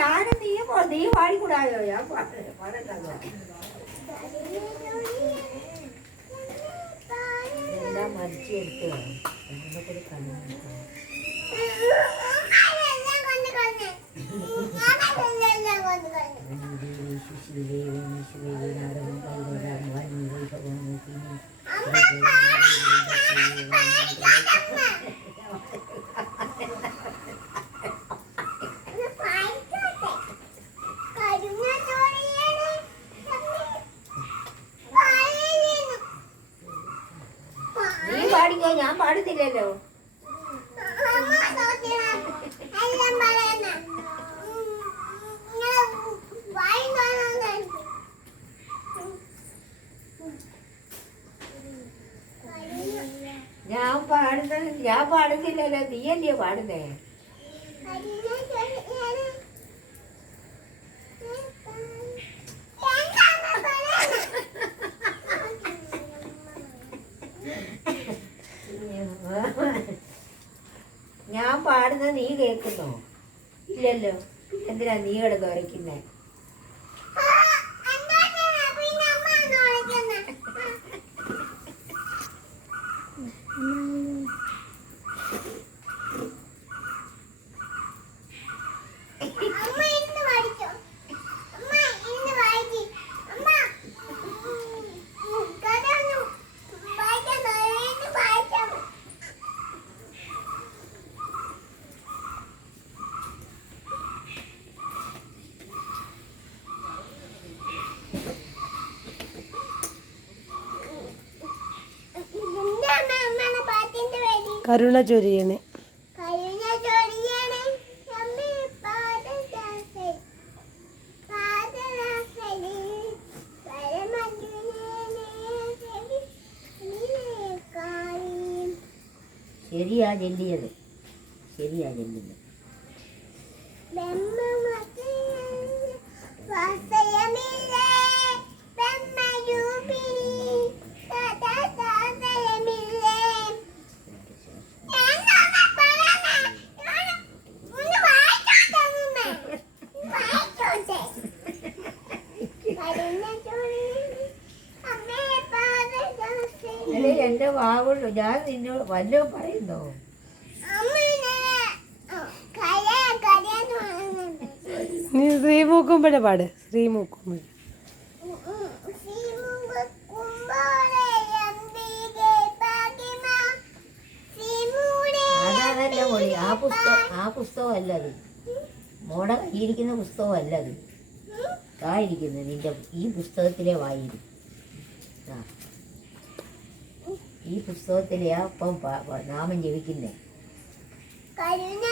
ഞാനും നീയും നീ പാടിക്കൂടായോ ഞാൻ പാട- പാടണ്ടല്ലോ എല്ലാം മരിച്ചെടുത്ത് ഒരു കണ്ണു ഞാൻ പാടുന്നില്ലല്ലോ ഞാൻ പാടുന്നത് ഞാൻ പാടുന്നില്ലല്ലോ. നീയല്ലേ പാടുന്നേ? ഞാൻ പാടുന്നത് നീ കേൾക്കുന്നോ ഇല്ലല്ലോ എന്തിനാ നീ കിടന്ന് ഉരയ്ക്കുന്നേ അമ്മ കരുണ ചൊരിയണേ. ശരിയാ ചെല്ലിയത് ശരിയാ ചെല്ലുന്നത് എന്റെ വാവുള്ളൂ ഞാൻ നിന്നോട് വല്ലതും പറയുന്നോ? നീ ശ്രീമൂക്കുമ്പഴ പാട്. ശ്രീമൂക്കുമ്പഴ അതല്ല മൊഴി. ആ പുസ്തകം ആ പുസ്തകം അല്ലത് മോടെ കയ്യിരിക്കുന്ന പുസ്തകം അല്ലത് നിന്റെ ഈ പുസ്തകത്തിലെ വായിരിക്കും ആ ഈ പുസ്തകത്തിലെയാ അപ്പം നാമം ജപിക്കുന്നേ. കരുണ